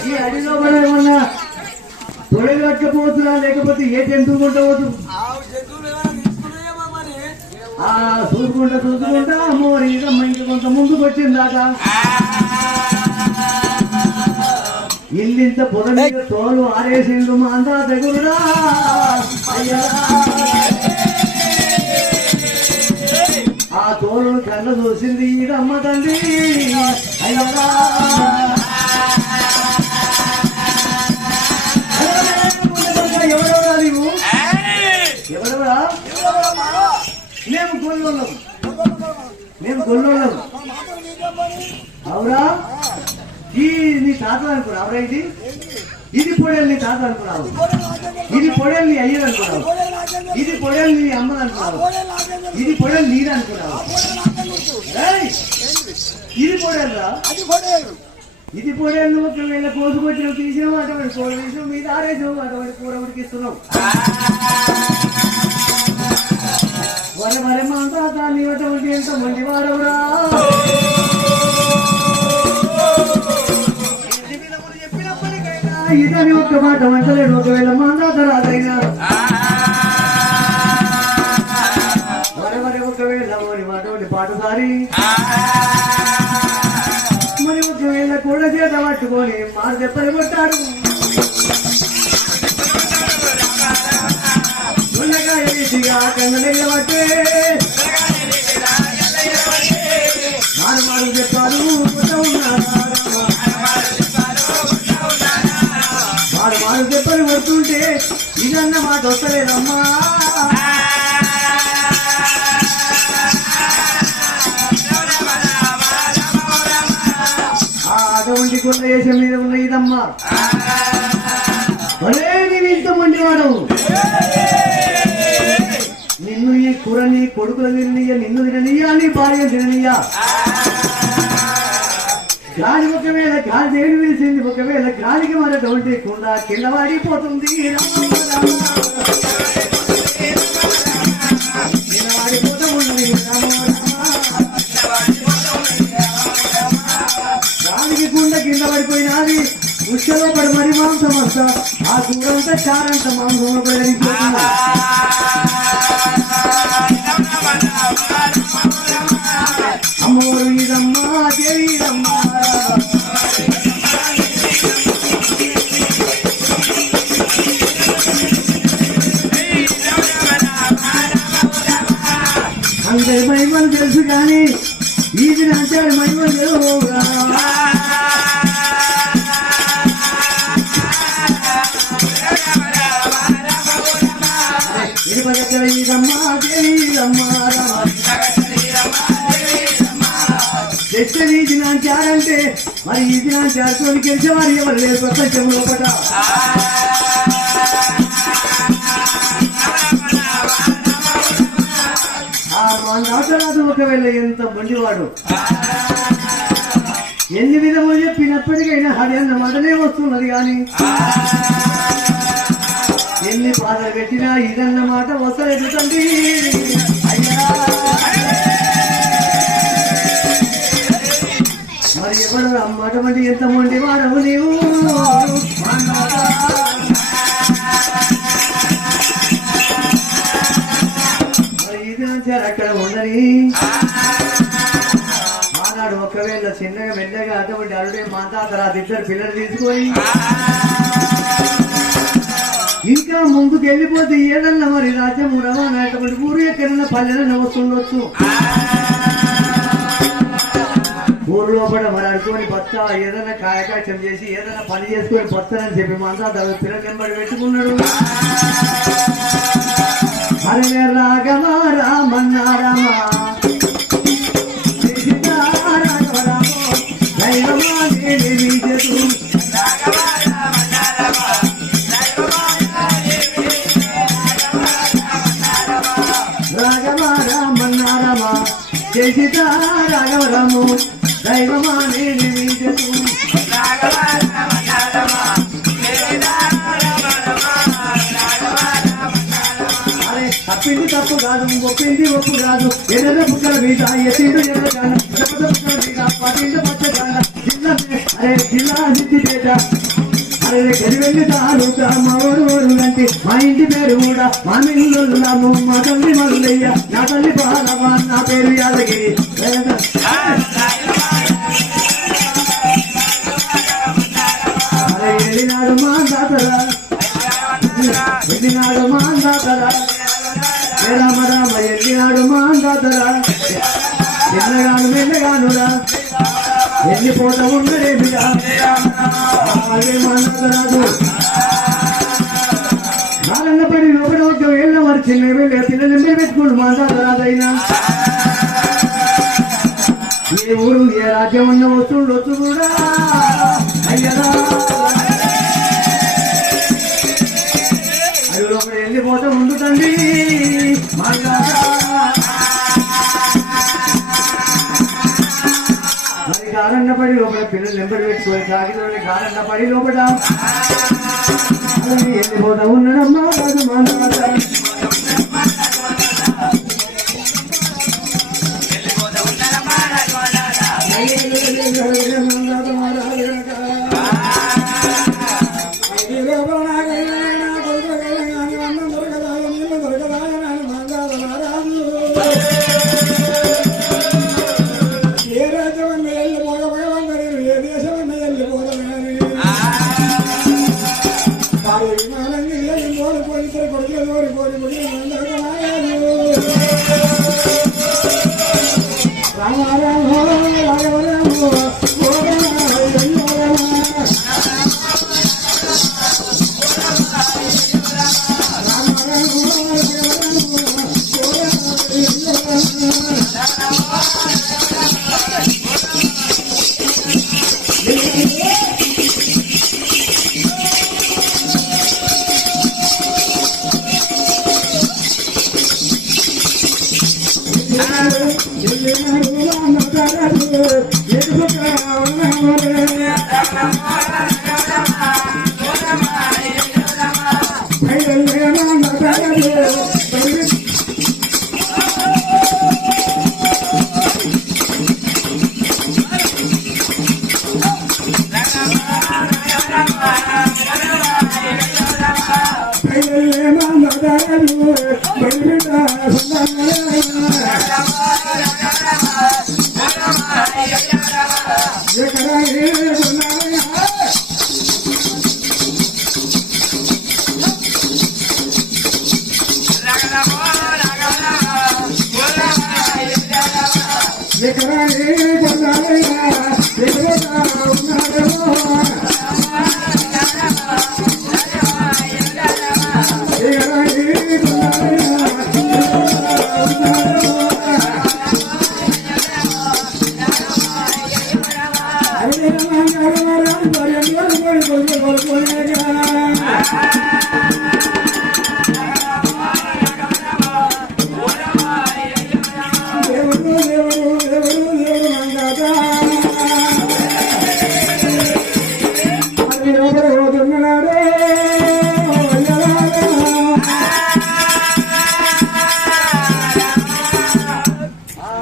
ఈ అడిలో కూడా ఏమన్నా తొడలు కట్టకపోతున్నా లేకపోతే ఏ జంతువు కొంటవచ్చు? జంతువులు ఏమైనా తీసుకున్నాయేమో మరి చూసుకుంటా అమ్మోరి ఇంక కొంత ముందుకు వచ్చిందాక ఇల్లింత పొద మీద తోలు ఆరేసిండు మా అంతా దగ్గరుడా. అయ్యా ఆ తోలు కళ్ళ చూసింది ఇదమ్మ తండ్రి. అయ్యా ఎవరెవరా నీవు? ఎవరెవరా? మేము గొల్లోళ్ళం. అవురా? ఈ నీ తాత అనుకున్నావు అవురా? ఇది పొడేలు నీ తాత అనుకున్నావు, ఇది పొడేలు నీ అయ్యను అనుకున్నావు, ఇది పొడేలు నీ అమ్మ అనుకున్నావు, ఇది పొడేలు నీరు అనుకున్నావు. ఇది పొడేలురా? ఇది పొడేలు ఒకవేళ కోసుకొచ్చిన తీసినావు, అటువంటి కూర తీసినావు, మీద ఆరేసావు, అటువంటి కూర ఉడికిస్తున్నావు. వరే మా తాత నీ అటువంటి ఎంత మంది వాడవురా? ఇదని ఒక్క మాట వంటలేడు. ఒకవేళ మా తాత రాదైనా వరే ఒకవేళ అటువంటి పాటసారి మరి ఒకవేళ కూడా చేత పట్టుకొని మాట చెప్పని కొట్టాడు. ఉండకాయ వేసిగా కన్నెల పట్టే మారు చెప్పారు మారు చెప్పని పడుతుంటే ఇదన్న మాట వస్తలేదమ్మా. అటువంటి కొత్త దేశం మీద ఉన్న ఇదమ్మా. అరే నీవు ఇంత మండివాడవు, నిన్ను ఈ కూర నీ కొడుకుల తిననీయ, నిన్ను తిననీయా, నీ భార్య తిననీయా. గాలి ఒకవేళ గాలి దేని వేసింది, ఒకవేళ గాలికి మరటువంటి కుండ కింద వాడిపోతుంది. కింద వాడిపోతూ ఉంది. గాలికి కుండ కింద పడిపోయినది, ఉష్కలో పడి మరి మాంసం వస్తా ఆ కూరంతా చారంత మాంసంలో పడి. అమ్మోరు ఇదమ్మా దేవీదమ్మా. అందరి మహిమలు తెలుసు కానీ ఇది నాచారి మహిమలు తెలుగురా. ఇదమ్మా దేవీదమ్మా. ఇది నాచారంటే మరి ఇది నాచారుతో గెలిచేవారు ఎవరు లేరు ప్రపంచం లోపల. మా నాటరాజు ఒకవేళ ఎంత మండివాడు, ఎన్ని విధములు చెప్పినప్పటికైనా హరి అన్న మాటనే వస్తున్నది కానీ ఎన్ని బాధలు పెట్టినా ఇదన్న మాట వస్తలేదు తండ్రి. మరి ఎవరు అమ్మటువంటి ఎంత మండి వాడవు నీవు? మరి ఇది నుంచారు అక్కడ ఉండని. ఆనాడు ఒకవేళ చిన్నగా మెల్లగా అటువంటి అరుడే మా తాత ఇద్దరు పిల్లలు తీసుకొని ఇంకా ముందుకు వెళ్ళిపోతే ఏదన్నా మరి రాజ్యం రవాణా అటువంటి ఊరు ఎక్కడన్నా పల్లెలను వస్తుండొచ్చు. ఊరు లోపల మరి అనుకోని బత్త ఏదైనా కాయకాచం చేసి ఏదైనా పని చేసుకొని బత్తనని చెప్పి మా తాత పిల్లలు వెంబడి పెట్టుకున్నాడు. హరే రాఘవ రామన్న రామ జై సీతా రాఘవ రాము దైవమానే నిజము. అరే తప్పింది తప్పు కాదు ఒప్పింది ఒప్పు కాదు ఎర్ర పుట్టల మీద ఎత్తిండు ఎర్రగాను పుట్టల మీద పట్టిండు పచ్చగాన జిల్లా అరే జిల్లా సిద్ధిపేట అరే గరివెల్లి తాలూకా మా ఊరు అంటే మా ఇంటి పేరు కూడా మా మిల్లున్నాము మా తల్లి మల్లయ్య నా తల్లి బాలవ నా పేరు యాదగిరి అరే వెళ్ళినాడు మా దాతరా వెళ్ళినాడు మా దాతరా రామ రామ వెళ్ళినాడు మా దాతరా వెళ్ళగాను వెళ్ళగానురా వెళ్ళిపోతా ఉన్నడే బిడ్డ అదే మా దాతరాజు నాలన్నపడి లోపల ఒక వేళ్ళ మరి చిన్న వేళ్ళ పిల్లలు ఎంబడి పెట్టుకోండు మా దాతరాజైనా ఏ ఊరు ఏ రాజ్యం ఉన్న వస్తువులు వచ్చు కూడా అయ్యరా అది లోపల వెళ్ళిపోతా ఉండుతండి మరి గారన్న పడి లోపల పిల్లలు ఎంబడి పెట్టుకోవాలి కాకి గారన్న పడి లోపల వెళ్ళిపోతా ఉన్నాడమ్మా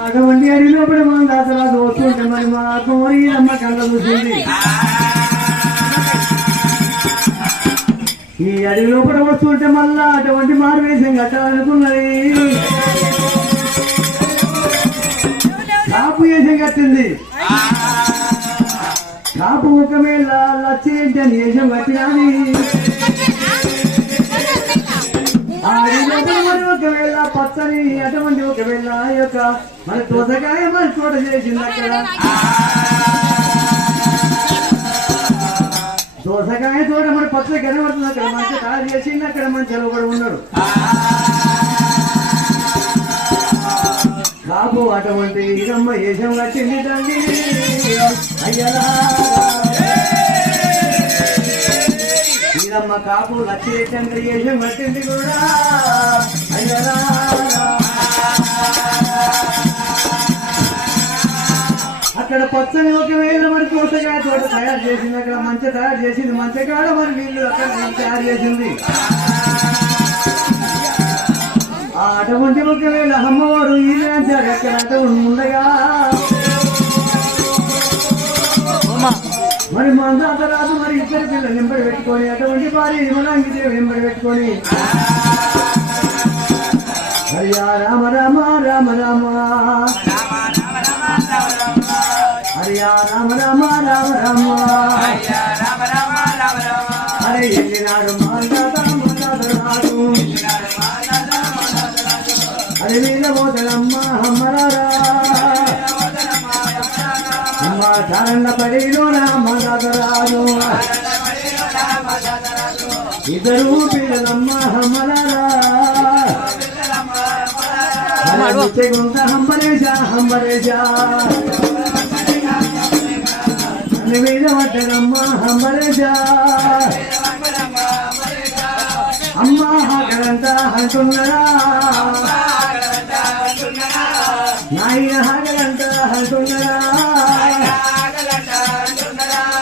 అటువంటి అడి లోపల మనం దాతరాజు వస్తుంటే మరి మా ఆత్మని అమ్మ కళ్ళ చూసింది ఈ అడి లోపల వస్తుంటే మళ్ళా అటువంటి మారువేషం కట్టాలనుకున్నది కాపు వేషం కట్టింది కాపు ఒకవేళ లచ్చేంటి అని వేషం కట్టినది ఒకవేళ పచ్చని అటువంటి ఒకవేళ యొక్క మన దోసకాయ మన చోట చేసింది అక్కడ దోసకాయ తోట మన పచ్చ కనబడుతుంది అక్కడ మంచి తయారు చేసింది అక్కడ మంచి కూడా ఉన్నాడు కాపు అటువంటి ఇదమ్మ వేషం కట్టింది తండ్రి అయ్యలా ఇదమ్మ కాపు లక్ష్మీ వేషం కట్టింది కూడా అయ్యలా అక్కడ పచ్చని ఒకవేళ మరి తోటగా తోట తయారు చేసింది అక్కడ మంచి తయారు చేసింది మంచి కాడ మరి వీళ్ళు అక్కడ తయారు చేసింది అటువంటి ఒకవేళ అమ్మవారు ఈ ఎక్కడ ఉండగా మరి మందాత రాదు మరి ఇద్దరు పిల్లలు నింబడి పెట్టుకొని అటువంటి భార్య యమలాంగి దేవి నింబడి పెట్టుకొని హరియా రామ రామ రామ రామ హరియా రామ రామ రామ రామ హరే ఎల్లినాడు మందాత రాదు హరి వీళ్ళ పోతనమ్మ అమ్మరారా అమ్మ చారన్న పడిలోన మందాతరాదు ఇద్దరు పిల్లలమ్మ అమ్మరారా హంబరేశా హంబరేశా అన్ని మీద పట్టనమ్మ హంబరేశా అమ్మ హాకలంతా అంటున్నారా నాయన హాకలంతా అంటున్నారా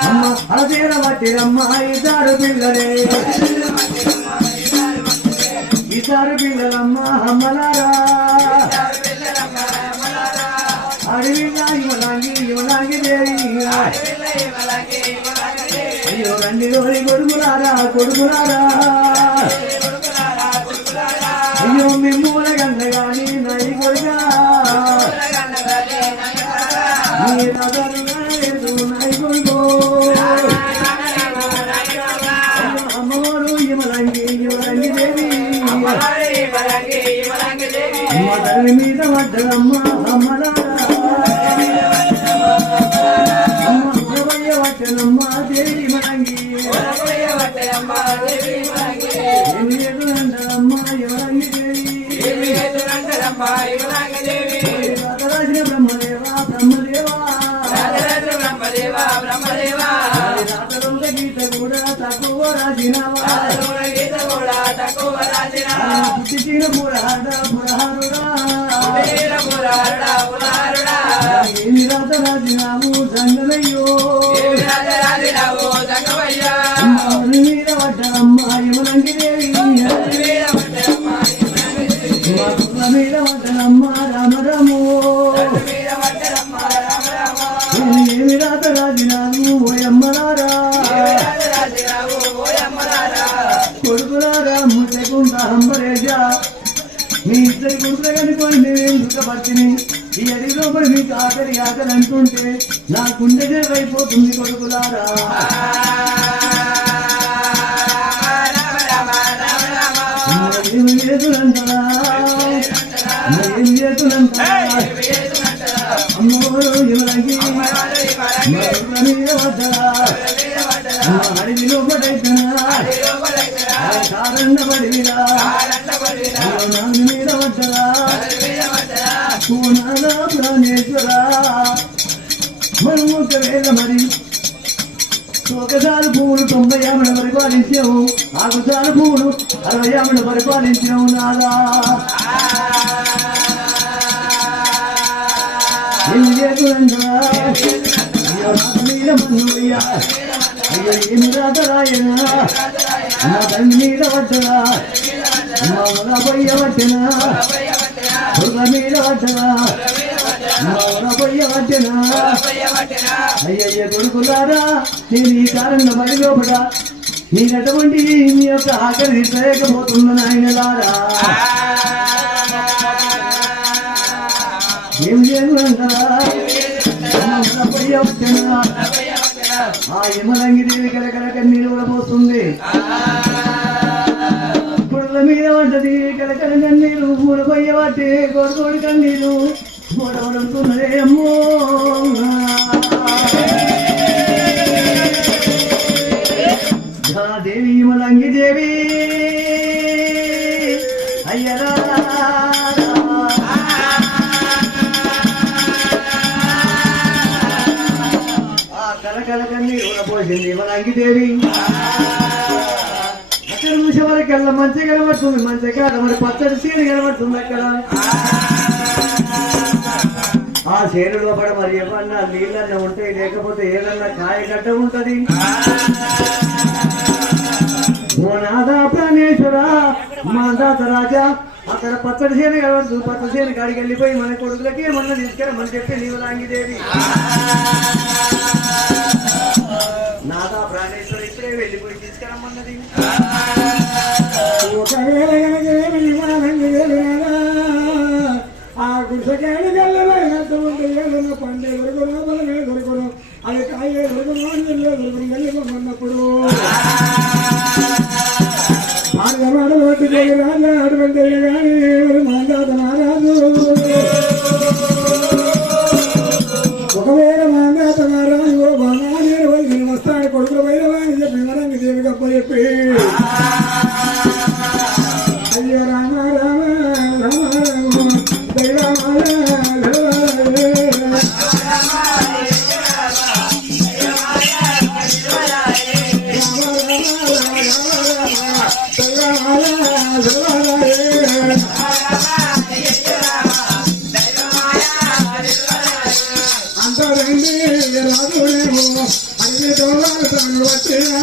అమ్మ అదేర పట్టిరమ్మ ఇద్దరు పిల్లలే ఇద్దరు పిల్లలమ్మ అమ్మలారా అడవిలా ఇవలాంగి దేవి అయ్యో రండి రోజు కొడుకులారా కొడుకులారా అయ్యో మిమ్మూల గంట గాని నై కొడుగా నై కొడుకో అమ్మవారు ఇవలంగి దేవి మదరి మీద పడ్డదమ్మ అమ్మలారా అమ్మయ్య పట్టనమ్మ దేవి మలంగి అమ్మ ఇవలంగి దేవి రాజరాజ బ్రహ్మదేవా బ్రహ్మదేవా రాతరుల గీత కూడా తక్కువ రాసినవా పుట్టిన పురహారుడా ఏమి రాత రాజినాము సంగమయ్యో మీద పడ్డమ్మ యమలంగి దేవి మీద పడ్డనమ్మ రామరాము ఏమి రాత రాజినాము ఓయమ్మలారా కొడుకులారా ముట్టకుండా హంబరేజా మీ ఇద్దరి కొడుకులు కనుకొని నేను దుఃఖపర్తిని ఈ అడి లోపల మీకు ఆకలి అంటుంటే నా గుండె అయిపోతుంది కొడుకులారా ఏమి చేతులంటారా ఏం చేతులంటారా అమ్మోరు ఎవరికి మీద పడ్డరా అడవిలో పడైతున్నా కారణ పడివిరా నాన్న మీద పడ్డరా పూనాలా ప్రాణేశ్వరా మనం ఒకవేళ మరి ఒకసారి పువ్వులు 90 ఆమెను పరిపాలించావు ఆకుసారి పువ్వులు 60 ఆమెను పరిపాలించావు నాదా ఏమి చేతులంటరా అయ్యో నాకు మీద మన్నుయ్యా అయ్యో ఏమి రాతరాయనా నా తండ్రి మీద పడ్డరా మా ఉల పొయ్య పట్టినా ఉల మీద పడ్డరా మా ఉల పొయ్య పట్టినా అయ్యయ్య కొడుకులారా నేను ఈ కారణంగా బడి లోపల నేనటువంటి మీ యొక్క ఆకలి తీర్చలేకపోతున్నా నాయనలారా ఏం చేయమంటారా పొయ్య పట్టినా ఆ యమలంగి దేవి కలకల కన్నీరు కూడా పోతుంది పుల్ల మీద పడ్డది కలకల కన్నీరు మూల పొయ్య పట్టి కొడుకోడి కన్నీరు మూడవడుతున్నదే అమ్మో దేవి యమలంగి దేవి అయ్యరా కలకలకన్నీ పోసింది యమలంగి దేవి అక్కడ చూసే వరకల్లా మంచి కనబడుతుంది మంచి కాడ మరి పచ్చడి సీని కనబడుతుంది అక్కడ ఆ చేను లోపల మరి ఏమన్నా నీళ్ళన్నా ఉంటాయి లేకపోతే ఏదన్నా కాయగడ్డ ఉంటది ఓ నాదా ప్రాణేశ్వర మా దాత రాజా అక్కడ పచ్చడి చేను కావచ్చు, పచ్చ చేను కాడికి వెళ్ళిపోయి మన కొడుకులకి ఏమన్నా తీసుకెళ్ళమని చెప్పి నీవు లాంగిదేవి నాదా ప్రాణేశ్వర ఇప్పుడే వెళ్ళిపోయి తీసుకెళ్ళమన్నది. ఒకవేళ కనుక ఏమి ఇవ్వాలని తెలియదా ఆ గుడిసెకాడి గల్లైనట్టు ఉంటే ఏదైనా పండే దొరుకును బలమే దొరుకును అది కాయే దొరుకును అని దొరుకును కలిగిపోన్నప్పుడు మాటలు పట్టి రాజా అటువంటి కానీ మాందాత మహారాజు ఒకవేళ మాందాత మహారాజు బాగా వస్తాడు కొడుకులు వైరవా అని చెప్పి వరంగి దేవి గొప్ప చెప్పి అయ్యో రామ రామ రామ రామ దైవమాల అంతరండి రాజుడేమో అన్ని దోళాలు వచ్చినా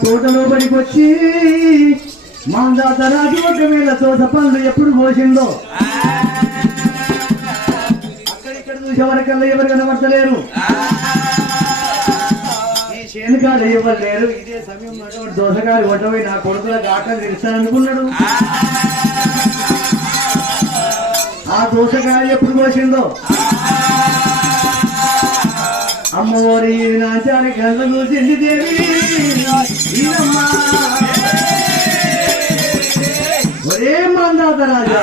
తోటలో పడికొచ్చి మాందాత రాజు ఒక వేళ తోట పనులు ఎప్పుడు పోసిందో అక్కడిక్కడ చూసే వరకల్లా ఎవరు కనబడతలేరు. ఈ చేనుకాలు ఎవరు లేరు. ఇదే సమయం అటువంటి దోసకాయలు కొట్టబోయి నా కొడుకులకు ఆకలి తెలుస్తాననుకున్నాడు. ఆ దోసకాయలు ఎప్పుడు పోసిందో అమ్మవారి నాచారి కళ్ళ చూసింది దేవి ఈరమ్మా. ఒరే మందాత రాజా,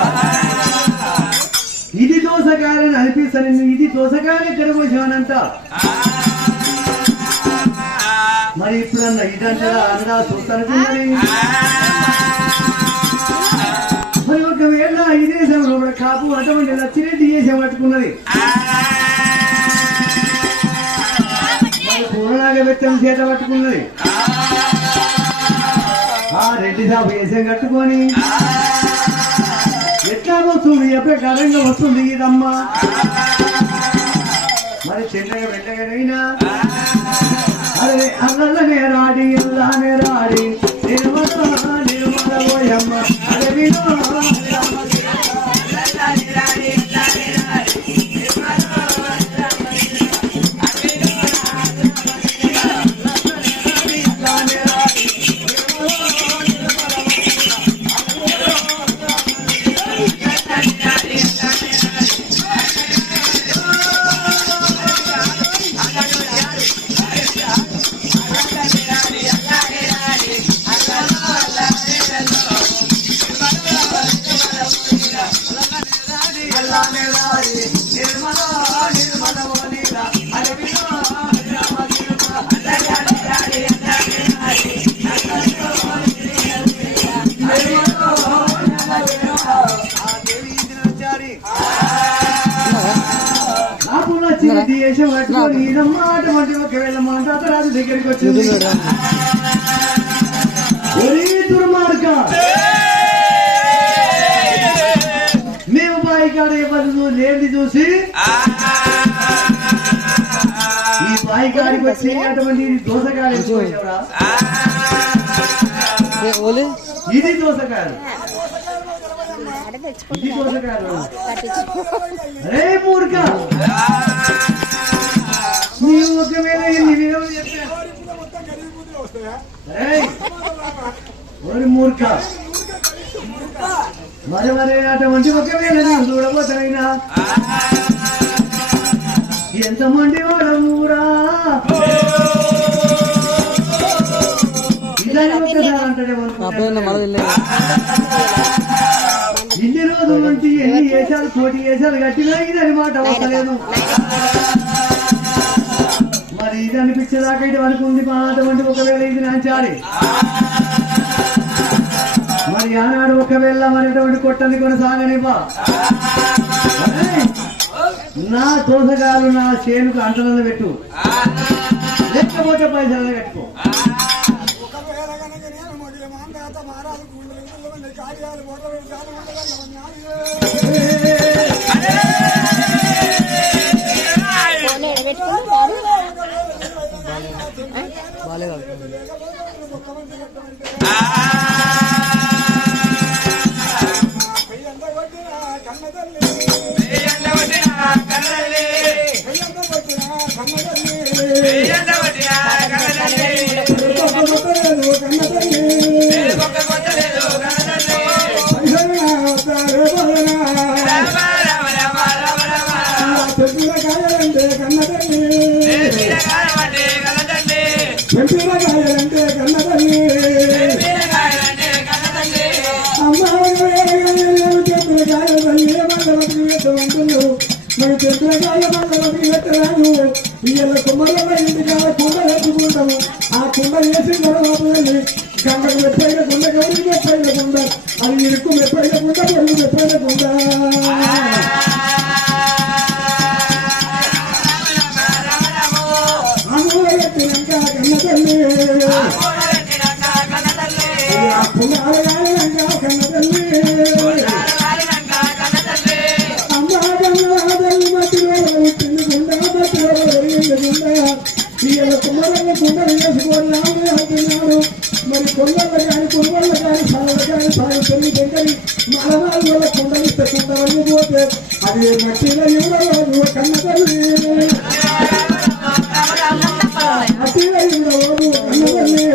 ఇది దోసకాయలని అనిపిస్తాను. ఇది దోసకాయలు ఎక్కడ పోసానంట. మరి ఇప్పుడన్నా ఇదంటే అన్నా చూస్తానుకున్నది. మరి ఒకవేళ ఇదే సమయంలో కాపు అటువంటి లచ్చిరెడ్డి చేసే పట్టుకున్నది. మరి పూర్ణాగా వ్యక్తం చేత పట్టుకున్నది. ఆ రెడ్డి సాబు వేసం కట్టుకొని ఎట్లా వస్తుంది ఎప్పటికాలంగా వస్తుంది ఇదమ్మా. మరి చిన్నగా వెళ్ళగనైనా అరే అల్లనే రాడి ఇల్లానే రాడి నిర్మల పోయమ్మ అరే దేశం పట్టుకొని ఈయనమ్మా అటువంటి ఒకవేళ మాందాత రాజు దగ్గరికి వచ్చింది. ఒరే దుర్మార్గ, మేము బాయికాడ ఎవరు లేని చూసి ఈ బాయికాడికి వచ్చి అటువంటి దోసకాయలు ఎక్కువ. ఇది దోసకాయలు, ఇది దోసకాయలు. అరే మూర్ఖ, నీవు ఒకవేళ మూర్ఖ మరి అటువంటి ఒకవేళ నేను చూడబోతాయినా ఎంతమంది వాడమురా ఇలాగే ఒక్కసారి అంటాడే. ఇన్ని రోజుల నుంచి ఎన్ని వేసాలు కోటి వేసాలు కట్టినా ఇది అనమాట అవసలేదు. మరి ఇది అనిపించేదాకా ఇటు అనుకుంది అటువంటి ఒకవేళ ఇది నాంచాలి. మరి ఆనాడు ఒకవేళ మరి అటువంటి కొట్టని కొనసాగనివ్వా. నా దోసగాలు నా చేనుకు అంటలను పెట్టు, లేకపోతే పైసలను కట్టుకో. కుమ్మలో ఇంటికాల కుండ వేసుకుంటాము. ఆ కుండ వేసిన తర్వాత గంటకు మెప్పైన కుండ, గౌరికి మెప్పైన కుండ, అది ఇరుకు మెప్పైన కుండ, పొడుగు మెప్పైన కుండ. అనుభవెత్తినాక కన్న తల్లి, ఆ కుండ అలగాలినాక కన్న తల్లి, అమ్మ కన్న తల్లి మట్టిలో పుట్టింది కుండ, మట్టిలో పెరిగింది కుండ. ఇవాళ కుమ్మరంగా కుండలు వేసుకొని రాముడు అంటున్నాడు. మరి కొండలు కానీ కుమ్మలు కానీ సరళ మట్టిలో ఎవరో కన్న తల్లి మట్టిలో ఎవరో కన్న తల్లి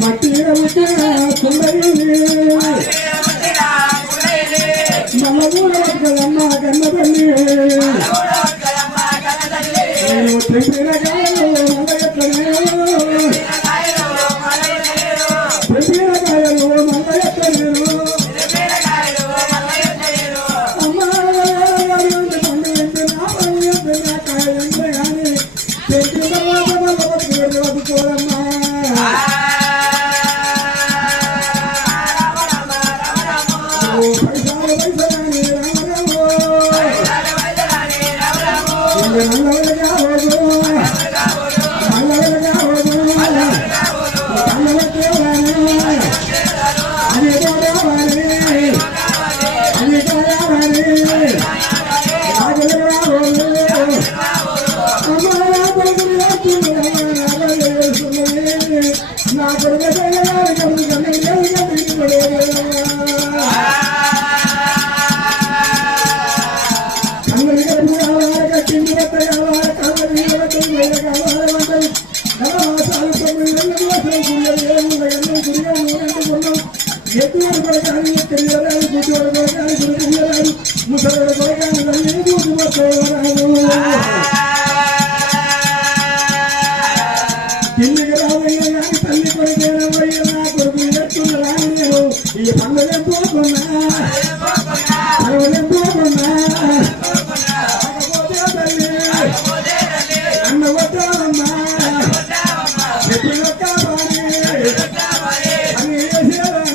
మట్టి మల్లగూడమ్మ కన్న తల్లి నేను చెప్పిన కాయలు మల్ల ఎట్లనే చెప్పిన కాయలు మల్ల ఎట్లనేరు అమ్మ కాయలంటే కానీ చెప్పిన తర్వాత మల్ల బతుకోరమ్మా నా కిందికి రావయ్యా కానీ తల్లి కొడుకేనవయ్య నా కొడుకు ఎత్తున్న రాని ఈ పండుగ పోతున్నా